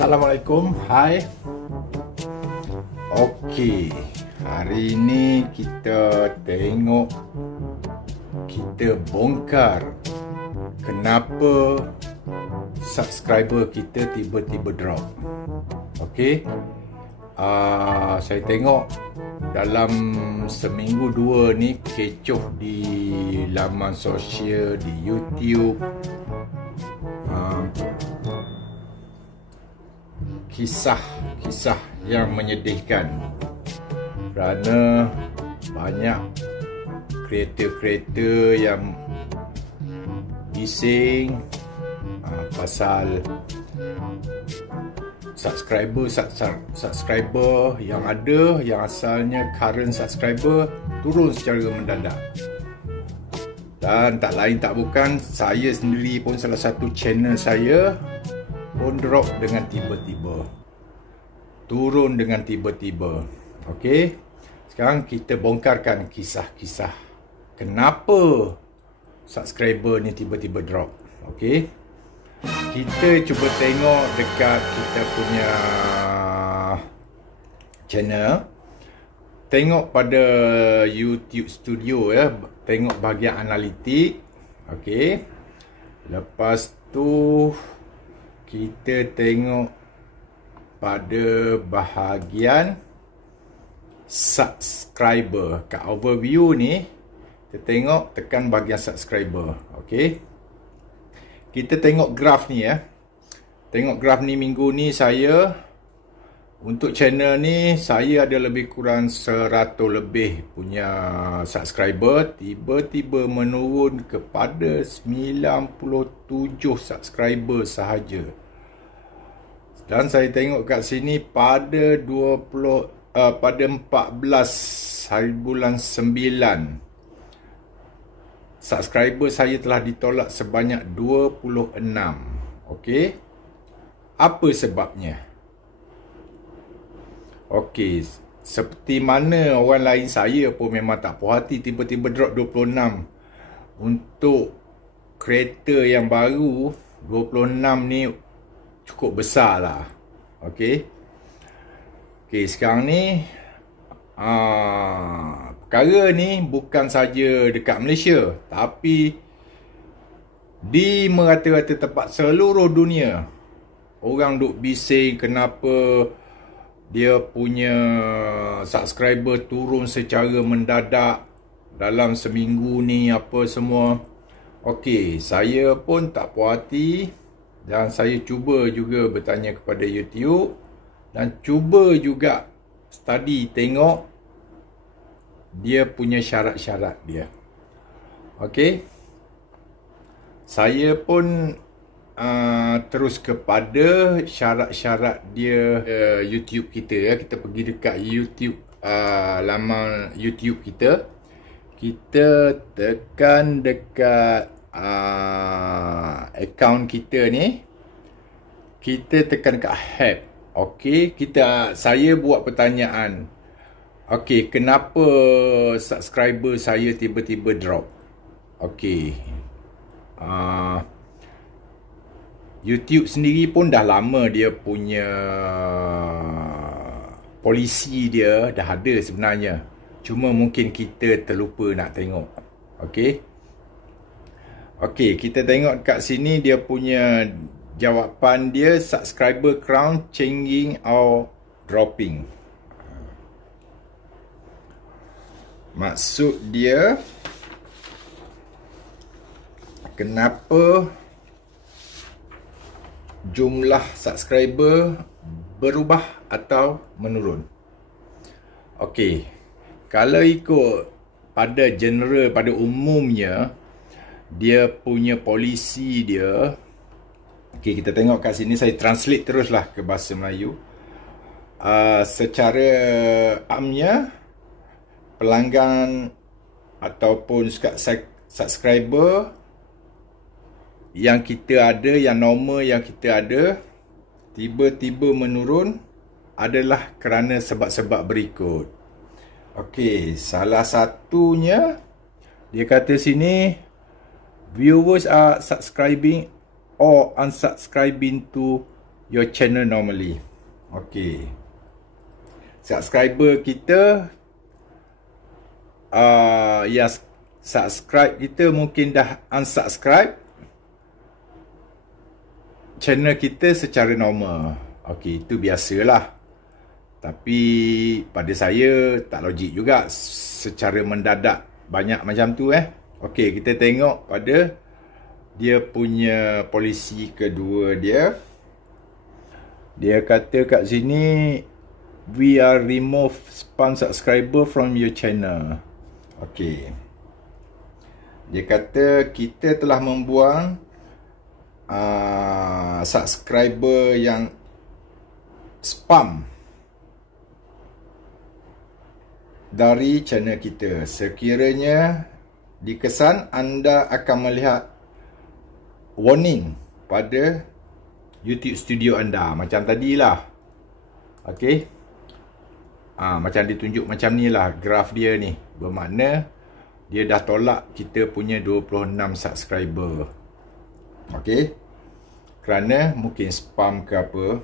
Assalamualaikum, hai. Okey, hari ini kita bongkar kenapa subscriber kita tiba-tiba drop. Okey, saya tengok dalam seminggu dua ni kecoh di laman sosial, di YouTube, kisah yang menyedihkan kerana banyak kreator-kreator yang bising pasal subscriber yang ada, yang asalnya current subscriber turun secara mendadak. Dan tak lain tak bukan, saya sendiri pun, salah satu channel saya pun drop dengan tiba-tiba, turun dengan tiba-tiba. Okey, sekarang kita bongkarkan kisah-kisah kenapa subscriber ni tiba-tiba drop. Okey, kita cuba tengok dekat kita punya channel, tengok pada YouTube Studio ya, tengok bahagian analitik. Okey, lepas tu kita tengok pada bahagian subscriber. Kat overview ni, kita tengok, tekan bahagian subscriber. Okey, kita tengok graf ni ya. Tengok graf ni, minggu ni saya, untuk channel ni, saya ada lebih kurang 100 lebih punya subscriber. Tiba-tiba menurun kepada 97 subscriber sahaja. Dan saya tengok kat sini pada 14 hari bulan 9, subscriber saya telah ditolak sebanyak 26. Okey, apa sebabnya? Okey, seperti mana orang lain, saya pun memang tak puas hati tiba-tiba drop 26. Untuk kreator yang baru, 26 ni cukup besar lah. Okey, sekarang ni perkara ni bukan saja dekat Malaysia, tapi di merata-rata tempat seluruh dunia. Orang duk bising kenapa dia punya subscriber turun secara mendadak dalam seminggu ni, apa semua. Okey, saya pun tak puas hati, dan saya cuba juga bertanya kepada YouTube, dan cuba juga study, tengok dia punya syarat-syarat dia. Okey, saya pun terus kepada syarat-syarat dia, YouTube kita ya. Kita pergi dekat YouTube, laman YouTube kita. Kita tekan dekat account kita ni, kita tekan dekat help. Okey, saya buat pertanyaan. Okey, kenapa subscriber saya tiba-tiba drop? Okey, YouTube sendiri pun dah lama dia punya polisi dia dah ada sebenarnya, cuma mungkin kita terlupa nak tengok. Okey, kita tengok kat sini dia punya jawapan dia, subscriber count changing or dropping. Maksud dia, kenapa jumlah subscriber berubah atau menurun. Okey, kalau ikut pada general, pada umumnya, dia punya polisi dia. Okey, kita tengok kat sini, saya translate teruslah ke bahasa Melayu. Secara amnya, pelanggan ataupun subscriber yang kita ada, yang normal yang kita ada, tiba-tiba menurun adalah kerana sebab-sebab berikut. Okey, salah satunya dia kata sini, viewers are subscribing or unsubscribing to your channel normally. Okay. Subscriber kita yang subscribe kita mungkin dah unsubscribe channel kita secara normal. Okey, itu biasalah. Tapi pada saya tak logik juga secara mendadak banyak macam tu Okey, kita tengok pada dia punya polisi kedua dia. Dia kata kat sini, we are remove spam subscriber from your channel. Okey. Dia kata kita telah membuang subscriber yang spam dari channel kita. Sekiranya dikesan, anda akan melihat warning pada YouTube studio anda. Macam tadilah. Okey. Macam ditunjuk macam ni lah graf dia ni. Bermakna dia dah tolak kita punya 26 subscriber. Okey. Kerana mungkin spam ke apa.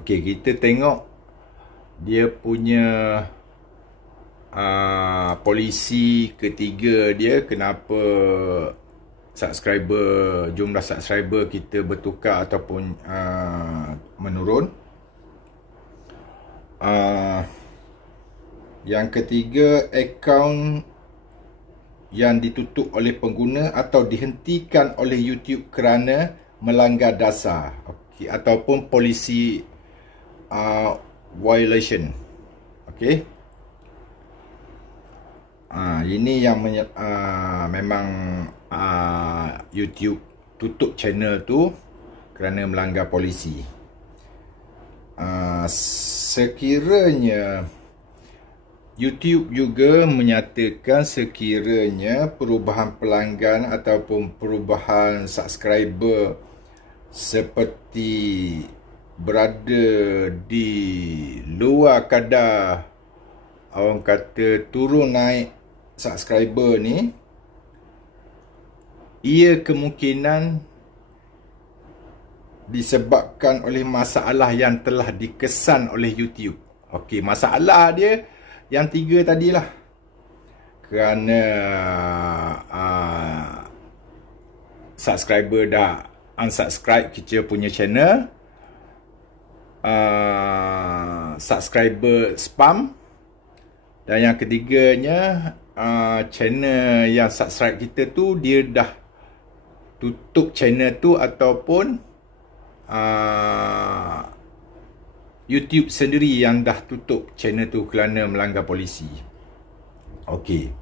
Okey, kita tengok dia punya polisi ketiga dia, kenapa jumlah subscriber kita bertukar ataupun menurun. Yang ketiga, akaun yang ditutup oleh pengguna atau dihentikan oleh YouTube kerana melanggar dasar, okey, ataupun policy violation. Okey. Ini yang memang YouTube tutup channel tu kerana melanggar polisi. Sekiranya YouTube juga menyatakan sekiranya perubahan pelanggan ataupun perubahan subscriber seperti berada di luar kadar, orang kata turun naik subscriber ni, ia kemungkinan disebabkan oleh masalah yang telah dikesan oleh YouTube. Okey, masalah dia yang 3 tadilah. Kerana subscriber dah unsubscribe kita punya channel, subscriber spam, dan yang ketiganya channel yang subscribe kita tu dia dah tutup channel tu, ataupun YouTube sendiri yang dah tutup channel tu kerana melanggar polisi. Okey.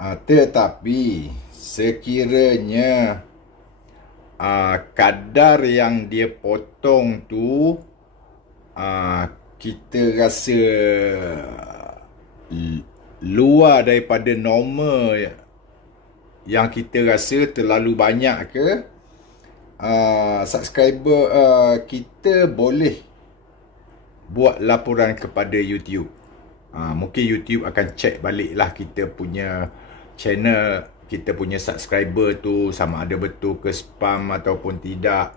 Tetapi sekiranya kadar yang dia potong tu kita rasa luar daripada normal, yang kita rasa terlalu banyak ke, subscriber kita boleh buat laporan kepada YouTube. Mungkin YouTube akan check balik lah kita punya channel, kita punya subscriber tu sama ada betul ke spam ataupun tidak.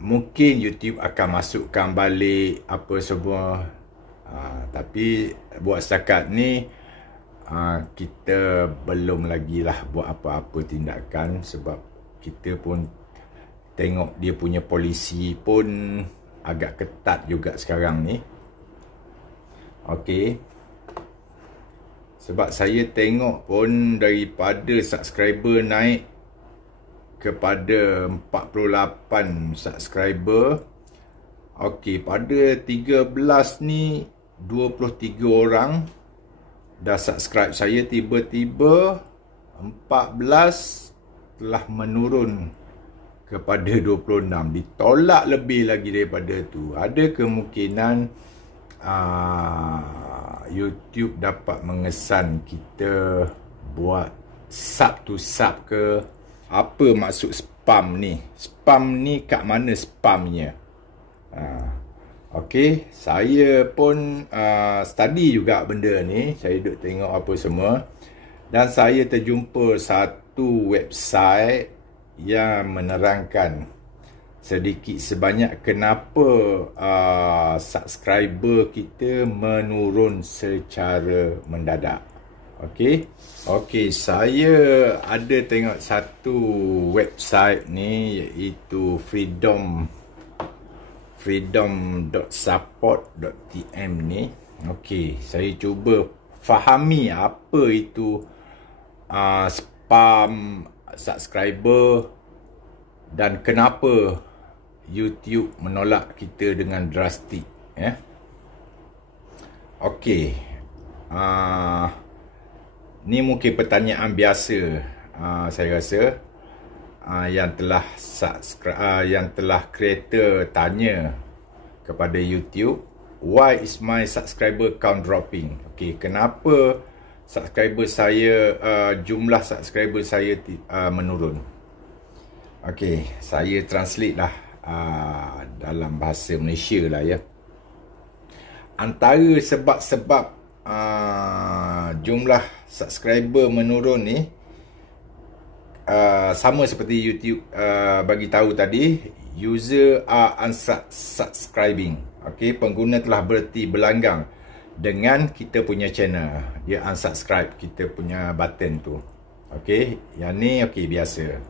Mungkin YouTube akan masukkan balik apa semua. Tapi buat setakat ni kita belum lagi lah buat apa-apa tindakan, sebab kita pun tengok dia punya polisi pun agak ketat juga sekarang ni. Okey. Sebab saya tengok pun daripada subscriber naik kepada 48 subscriber. Okey, pada 13 ni 23 orang dah subscribe saya, tiba-tiba 14 telah menurun kepada 26, ditolak lebih lagi daripada tu. Ada kemungkinan YouTube dapat mengesan kita buat sub to sub ke. Apa maksud spam ni? Spam ni kat mana spamnya? Okey, saya pun study juga benda ni. Saya duk tengok apa semua, dan saya terjumpa satu website yang menerangkan sedikit sebanyak kenapa subscriber kita menurun secara mendadak. Okey, saya ada tengok satu website ni, iaitu freedom.support.tm ni. Okey, saya cuba fahami apa itu spam subscriber dan kenapa YouTube menolak kita dengan drastik, ya. Okey. Ni mungkin pertanyaan biasa, saya rasa, yang telah creator tanya kepada YouTube. Why is my subscriber count dropping? Okey, kenapa subscriber saya, jumlah subscriber saya menurun? Okey, saya translate lah dalam bahasa Malaysia lah, ya. Antara sebab-sebab jumlah subscriber menurun ni sama seperti YouTube bagi tahu tadi, user are unsubscribing. Okey, pengguna telah berhenti berlanggang dengan kita punya channel. Dia unsubscribe kita punya button tu. Okey, yang ni okey biasa.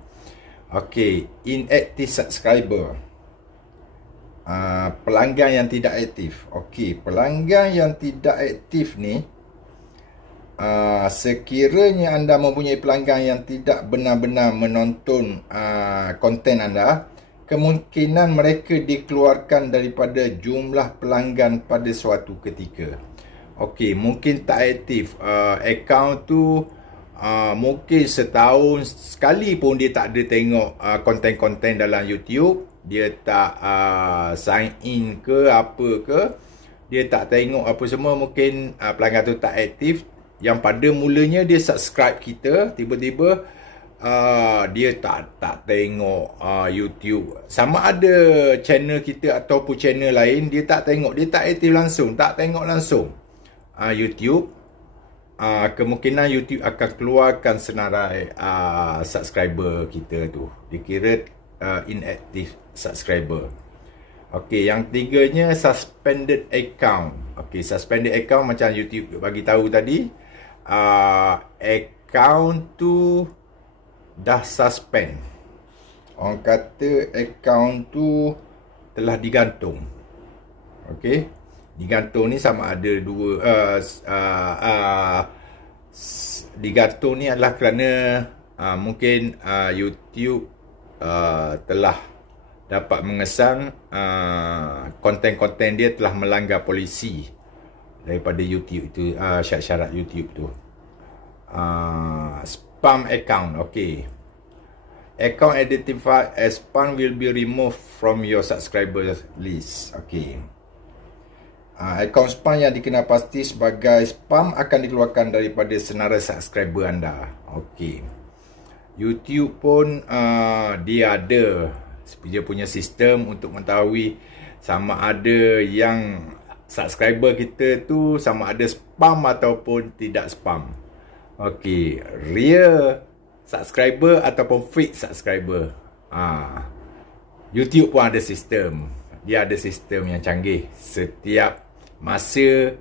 Okey, inactive subscriber, pelanggan yang tidak aktif. Okey, pelanggan yang tidak aktif ni, sekiranya anda mempunyai pelanggan yang tidak benar-benar menonton konten anda, kemungkinan mereka dikeluarkan daripada jumlah pelanggan pada suatu ketika. Okey, mungkin tak aktif akaun tu. Mungkin setahun sekali pun dia tak ada tengok konten-konten dalam YouTube. Dia tak sign in ke apa ke, dia tak tengok apa semua. Mungkin pelanggan tu tak aktif. Yang pada mulanya dia subscribe kita, tiba-tiba dia tak tengok YouTube. Sama ada channel kita ataupun channel lain, dia tak tengok, dia tak aktif langsung, tak tengok langsung YouTube. Kemungkinan YouTube akan keluarkan senarai subscriber kita tu. Dikira inactive subscriber. Okey, yang tiganya suspended account. Okey, suspended account macam YouTube bagi tahu tadi, account tu dah suspend. Orang kata account tu telah digantung. Okey, digantung ni sama ada dua, digantung ni adalah kerana mungkin YouTube telah dapat mengesan konten-konten dia telah melanggar polisi daripada YouTube itu, syarat-syarat YouTube tu. Spam account. Okey, account identified as spam will be removed from your subscriber list. Okey, akaun spam yang dikenal pasti sebagai spam akan dikeluarkan daripada senarai subscriber anda. Okey, YouTube pun dia punya sistem untuk mengetahui sama ada yang subscriber kita tu sama ada spam ataupun tidak spam. Okey, real subscriber ataupun fake subscriber. YouTube pun ada sistem. Dia ada sistem yang canggih. Setiap masa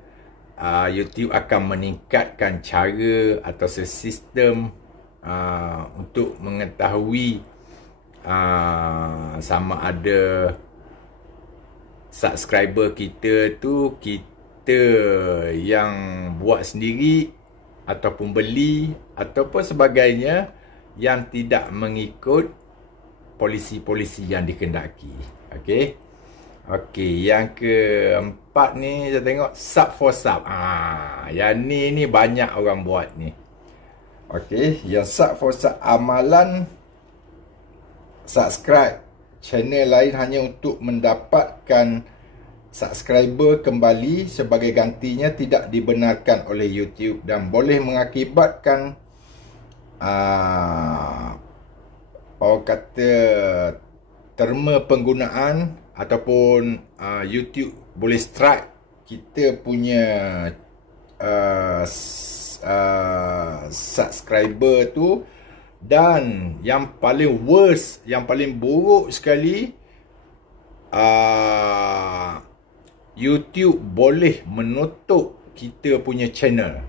YouTube akan meningkatkan cara atau sistem untuk mengetahui sama ada subscriber kita tu kita yang buat sendiri ataupun beli ataupun sebagainya, yang tidak mengikut polisi-polisi yang dikendaki. Okey. Okey, yang keempat ni saya tengok sub for sub. Yang ni banyak orang buat ni. Okey, yang sub for sub, amalan subscribe channel lain hanya untuk mendapatkan subscriber kembali sebagai gantinya tidak dibenarkan oleh YouTube dan boleh mengakibatkan orang kata terma penggunaan ataupun YouTube boleh strike kita punya subscriber tu. Dan yang paling worst, yang paling buruk sekali, YouTube boleh menutup kita punya channel.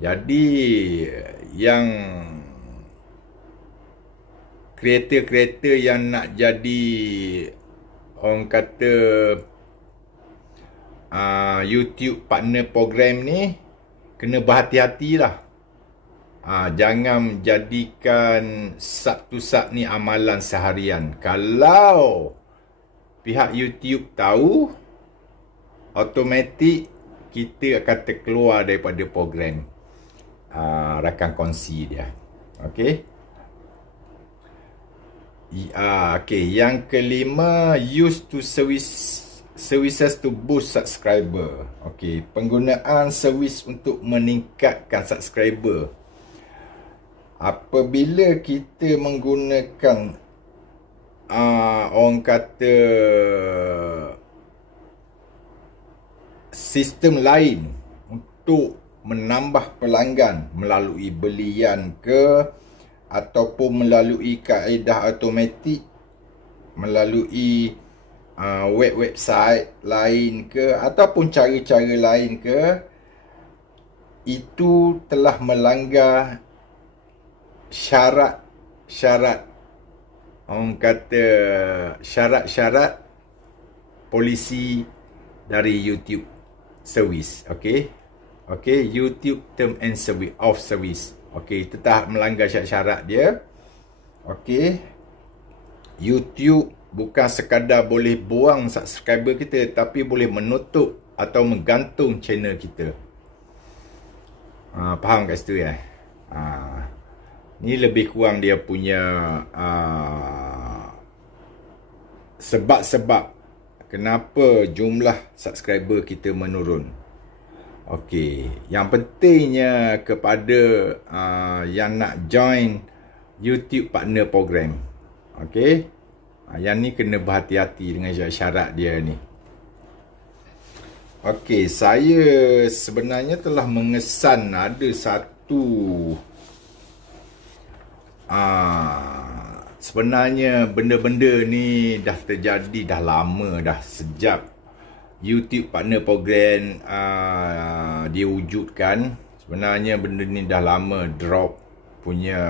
Jadi yang kreator-kreator yang nak jadi orang kata YouTube partner program ni, kena berhati-hatilah. Jangan jadikan Sub ni amalan seharian. Kalau pihak YouTube tahu, automatik kita akan terkeluar daripada program rakan kongsi dia. Okey. Okay, yang kelima, use to services to boost subscriber. Okey, penggunaan servis untuk meningkatkan subscriber. Apabila kita menggunakan orang kata sistem lain untuk menambah pelanggan melalui belian ke, ataupun melalui kaedah automatik, melalui website lain ke, ataupun cara-cara lain ke, itu telah melanggar syarat-syarat, orang kata syarat-syarat polisi dari YouTube service. Okey, YouTube term and service of service. Okey, itu tak melanggar syarat-syarat dia. Okey, YouTube bukan sekadar boleh buang subscriber kita, tapi boleh menutup atau menggantung channel kita. Faham kat situ ya? Ni lebih kurang dia punya sebab-sebab kenapa jumlah subscriber kita menurun. Okey, yang pentingnya kepada yang nak join YouTube partner program. Okey, yang ni kena berhati-hati dengan syarat dia ni. Okey, saya sebenarnya telah mengesan ada satu sebenarnya benda-benda ni dah terjadi dah lama dah, sejak YouTube partner program diwujudkan. Sebenarnya benda ni dah lama drop punya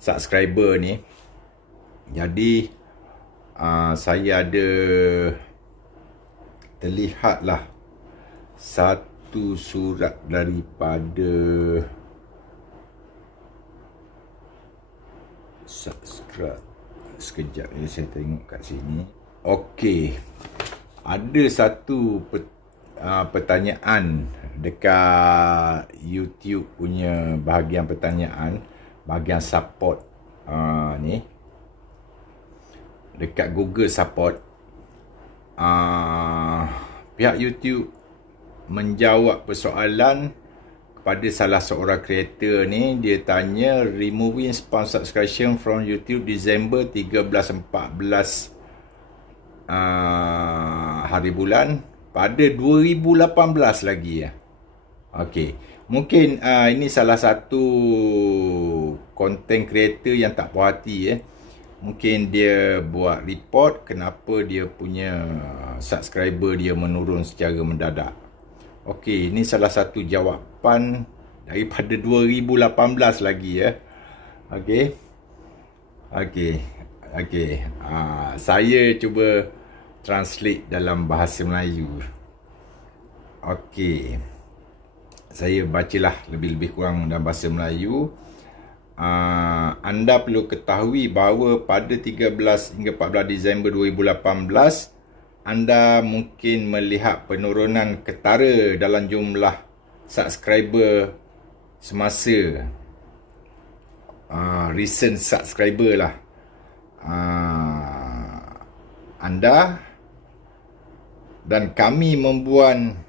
subscriber ni. Jadi saya ada terlihatlah satu surat daripada subscribe. Sekejap ni saya tengok kat sini. Okey, ada satu pertanyaan dekat YouTube punya bahagian pertanyaan, bahagian support ni, dekat Google support. Pihak YouTube menjawab persoalan kepada salah seorang kreator ni. Dia tanya, removing spam subscription from YouTube December 13-14 hari bulan pada 2018 lagi ya. Okey, mungkin ini salah satu content creator yang tak puas hati ya. Mungkin dia buat report kenapa dia punya subscriber dia menurun secara mendadak. Okey, ini salah satu jawapan daripada 2018 lagi ya. Okey. Saya cuba translate dalam bahasa Melayu. Okey, saya bacalah lebih-lebih kurang dalam bahasa Melayu. Anda perlu ketahui bahawa pada 13 hingga 14 Disember 2018, anda mungkin melihat penurunan ketara dalam jumlah subscriber semasa recent subscriber lah. Anda dan kami membuat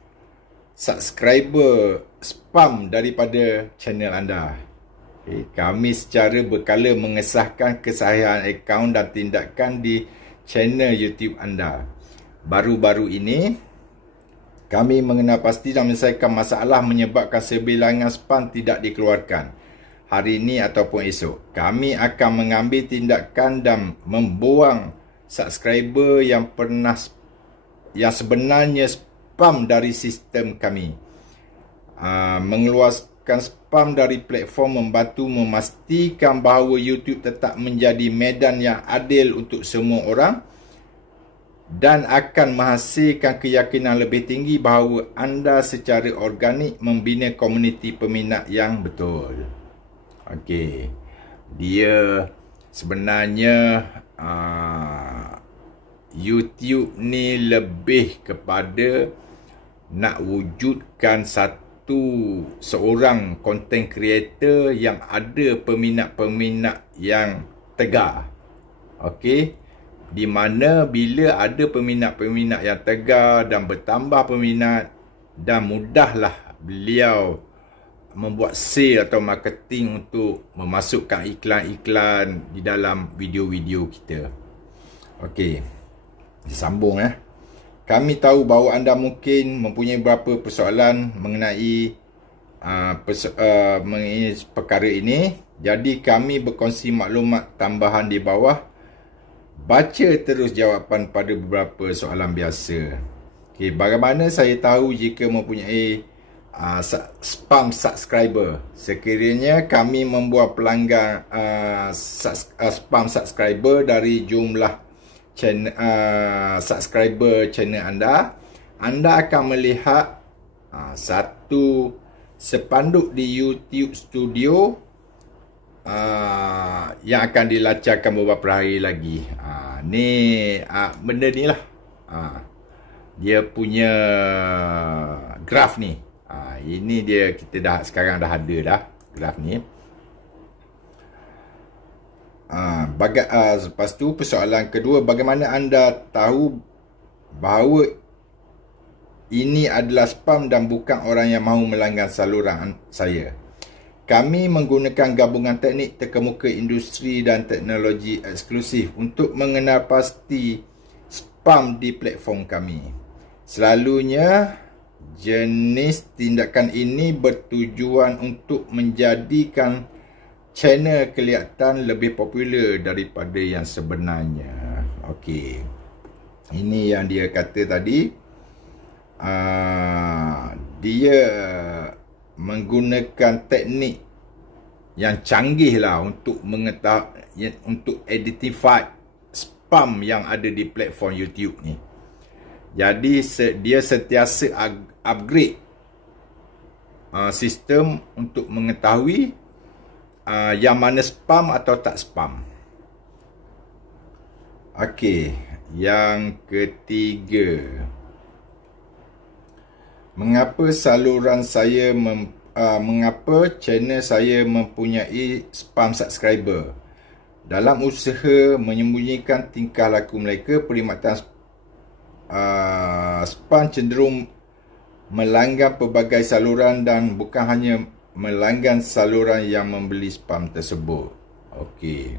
subscriber spam daripada channel anda. Okay. Kami secara berkala mengesahkan kesahihan akaun dan tindakan di channel YouTube anda. Baru-baru ini, kami mengenal pasti dan menyelesaikan masalah menyebabkan sebilangan spam tidak dikeluarkan. hari ini ataupun esok. Kami akan mengambil tindakan dan membuang subscriber yang sebenarnya spam dari sistem kami. Mengeluarkan spam dari platform membantu memastikan bahawa YouTube tetap menjadi medan yang adil untuk semua orang dan akan menghasilkan keyakinan lebih tinggi bahawa anda secara organik membina komuniti peminat yang betul. Okey. Dia sebenarnya YouTube ni lebih kepada nak wujudkan seorang content creator yang ada peminat-peminat yang tegar. Okey. Di mana bila ada peminat-peminat yang tegar dan bertambah peminat, dan mudahlah beliau membuat sale atau marketing untuk memasukkan iklan-iklan di dalam video-video kita. Okey. Disambung ya. Kami tahu bahawa anda mungkin mempunyai beberapa persoalan mengenai perkara ini. Jadi kami berkongsi maklumat tambahan di bawah. Baca terus jawapan pada beberapa soalan biasa. Okey, bagaimana saya tahu jika mempunyai spam subscriber? Sekiranya kami membuat pelanggan spam subscriber dari jumlah subscriber channel anda, anda akan melihat satu spanduk di YouTube Studio yang akan dilancarkan beberapa hari lagi. Benda ni lah. Dia punya graf ni. Ini dia, kita sekarang dah ada dah graf ni. Lepas tu persoalan kedua, bagaimana anda tahu bahawa ini adalah spam dan bukan orang yang mahu melanggar saluran saya? Kami menggunakan gabungan teknik terkemuka industri dan teknologi eksklusif untuk mengenal pasti spam di platform kami. Selalunya, jenis tindakan ini bertujuan untuk menjadikan channel kelihatan lebih popular daripada yang sebenarnya. Okey. Ini yang dia kata tadi. Dia menggunakan teknik yang canggih lah untuk mengetahui, untuk identify spam yang ada di platform YouTube ni. Jadi dia sentiasa upgrade sistem untuk mengetahui yang mana spam atau tak spam. Okey, yang ketiga, mengapa channel saya mempunyai spam subscriber? Dalam usaha menyembunyikan tingkah laku mereka, perkhidmatan spam cenderung melanggar pelbagai saluran dan bukan hanya melanggar saluran yang membeli spam tersebut. Okey.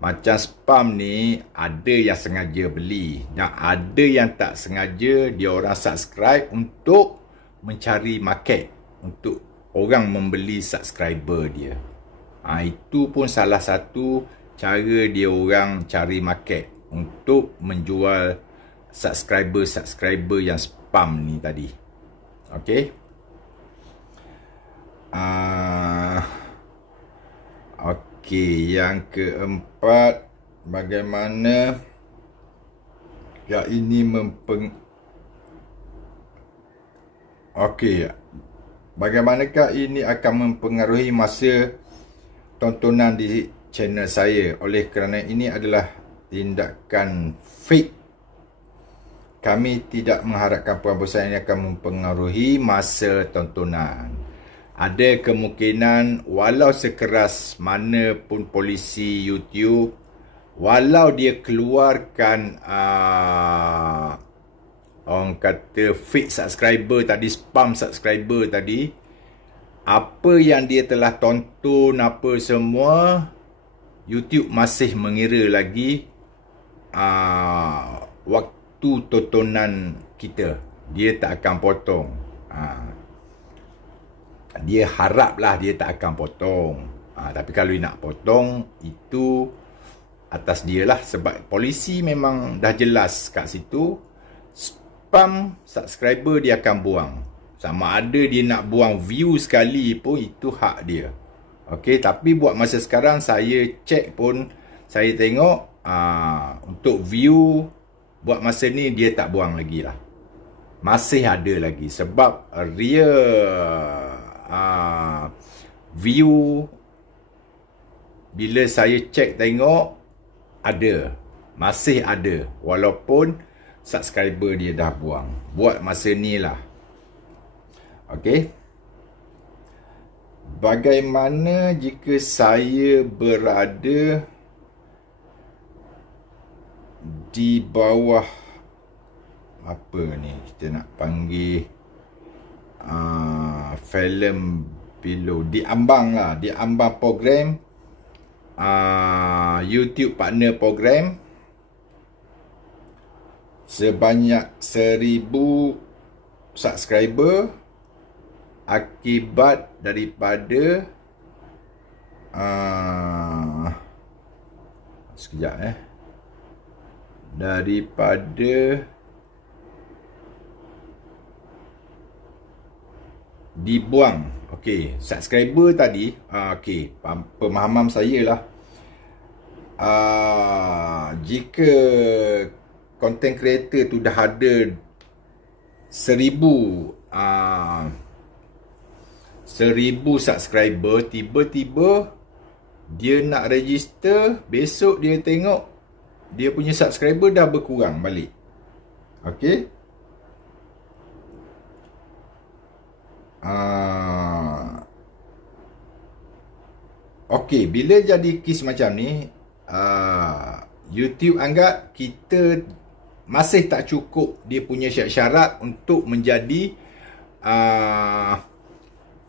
Macam spam ni, ada yang sengaja beli dan ada yang tak sengaja. Dia orang subscribe untuk mencari market, untuk orang membeli subscriber dia. Itu pun salah satu cara dia orang cari market untuk menjual subscriber yang spam ni tadi. Okey. Okey, yang keempat, bagaimana ini bagaimanakah ini akan mempengaruhi masa tontonan di channel saya? Oleh kerana ini adalah tindakan fake, kami tidak mengharapkan penghapusan ini akan mempengaruhi masa tontonan. Ada kemungkinan walau sekeras mana pun polisi YouTube, walau dia keluarkan orang kata fake subscriber tadi, spam subscriber tadi, apa yang dia telah tonton apa semua, YouTube masih mengira lagi waktu tontonan kita. Dia tak akan potong. Dia haraplah dia tak akan potong. Tapi kalau dia nak potong, itu atas dia lah. Sebab polisi memang dah jelas kat situ, spam subscriber dia akan buang. Sama ada dia nak buang view sekali pun, itu hak dia. Okey, tapi buat masa sekarang saya cek pun, saya tengok untuk view buat masa ni dia tak buang lagi lah. Masih ada lagi. Sebab real view bila saya cek tengok ada, masih ada, walaupun subscriber dia dah buang buat masa ni lah. Okey, bagaimana jika saya berada di bawah, apa ni kita nak panggil, filem below, di ambang lah, di ambang program YouTube Partner Program sebanyak 1000 subscriber akibat daripada sekejap daripada dibuang. Okey, subscriber tadi, okey, pemahaman saya lah, jika content creator tu dah ada 1000 subscriber, tiba-tiba dia nak register, besok dia tengok dia punya subscriber dah berkurang balik. Okey, okey, bila jadi kes macam ni, YouTube anggap kita masih tak cukup dia punya syarat untuk menjadi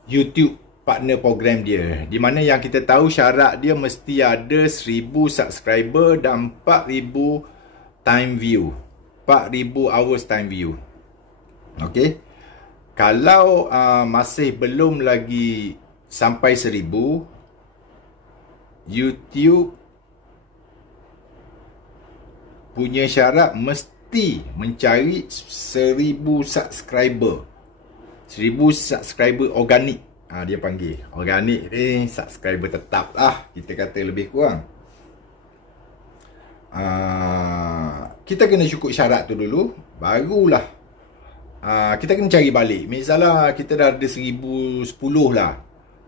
YouTube Partner Program dia, di mana yang kita tahu syarat dia mesti ada 1000 subscriber dan 4000 time view, 4000 hours time view. Okey, kalau masih belum lagi sampai 1000, YouTube punya syarat mesti mencari 1000 subscriber. 1000 subscriber organik. Dia panggil organik ni, subscriber tetap lah, kita kata lebih kurang. Kita kena cukup syarat tu dulu, barulah kita kena cari balik. Misalnya kita dah ada 1010 lah,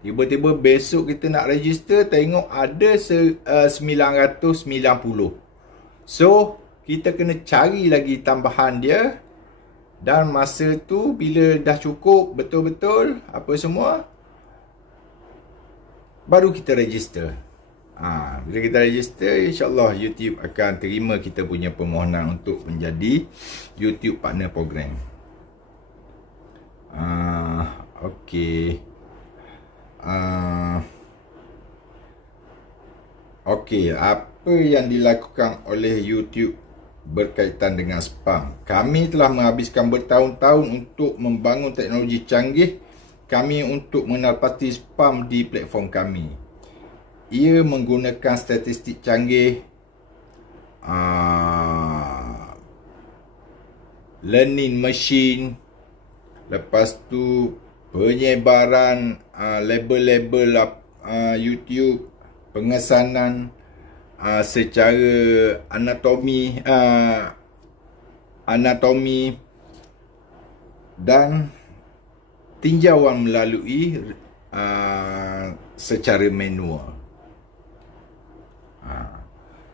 tiba-tiba besok kita nak register, tengok ada 990. So kita kena cari lagi tambahan dia. Dan masa tu bila dah cukup betul-betul apa semua, baru kita register. Bila kita register, insyaAllah YouTube akan terima kita punya permohonan untuk menjadi YouTube Partner Program. Okey. Okey, apa yang dilakukan oleh YouTube berkaitan dengan spam? Kami telah menghabiskan bertahun-tahun untuk membangun teknologi canggih kami untuk mengenalpasti spam di platform kami. Ia menggunakan statistik canggih, learning machine, lepas tu penyebaran label-label YouTube, pengesanan secara anatomi dan tinjauan melalui secara manual.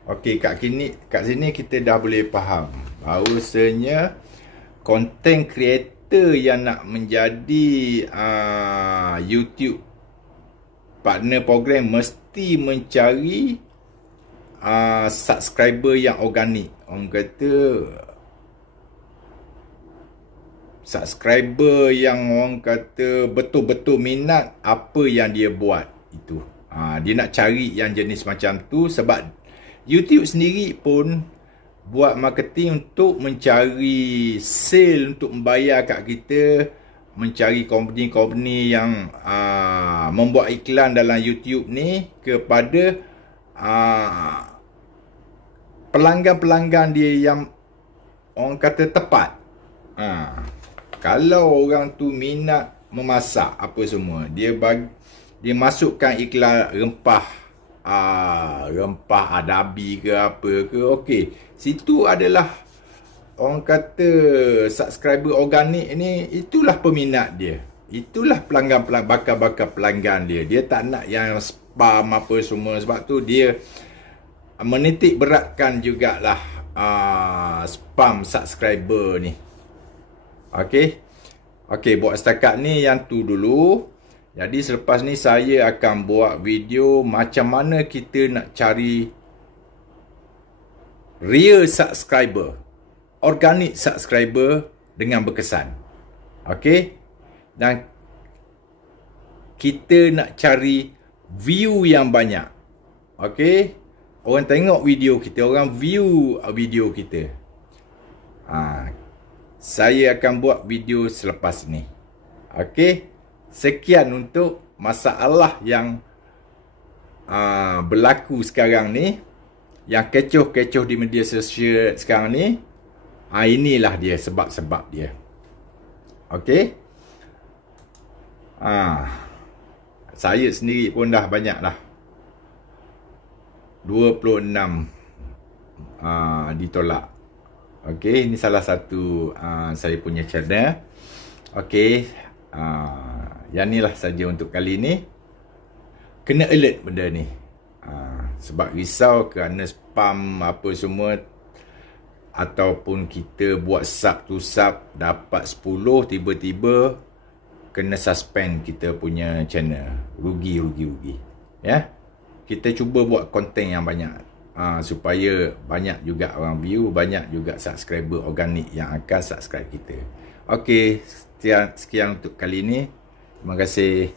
Okey, kat sini kita dah boleh faham bahawasanya content creator yang nak menjadi YouTube Partner Program mesti mencari subscriber yang organik. Orang kata subscriber yang orang kata betul-betul minat apa yang dia buat itu. Dia nak cari yang jenis macam tu, sebab YouTube sendiri pun buat marketing untuk mencari sale, untuk membayar kat kita mencari company-company yang membuat iklan dalam YouTube ni kepada pelanggan-pelanggan dia yang orang kata tepat. Kalau orang tu minat memasak apa semua, dia masukkan iklan rempah, rempah adabi ke apa ke, okey, situ adalah orang kata subscriber organik ni, itulah peminat dia, itulah pelanggan-pelanggan, bakal-bakal pelanggan dia. Dia tak nak yang spam apa semua. Sebab tu dia menitik beratkan jugalah spam subscriber ni. Okey, buat setakat ni yang tu dulu. Jadi selepas ni saya akan buat video macam mana kita nak cari real subscriber, organic subscriber dengan berkesan. Okey, dan kita nak cari view yang banyak. Okey, orang tengok video kita, orang view video kita. Saya akan buat video selepas ni. Okey, sekian untuk masalah yang berlaku sekarang ni, yang kecoh-kecoh di media sosial sekarang ni. Inilah dia sebab-sebab dia. Okey, saya sendiri pun dah banyak dah, 26 ditolak. Okey, ini salah satu saya punya channel. Okey, yang ni lah saja untuk kali ni. Kena alert benda ni. Sebab risau kerana spam apa semua, ataupun kita buat sub to sub dapat 10, tiba-tiba kena suspend kita punya channel. Rugi. Ya. Kita cuba buat konten yang banyak, supaya banyak juga orang view, banyak juga subscriber organik yang akan subscribe kita. Okey, sekian untuk kali ini. Terima kasih.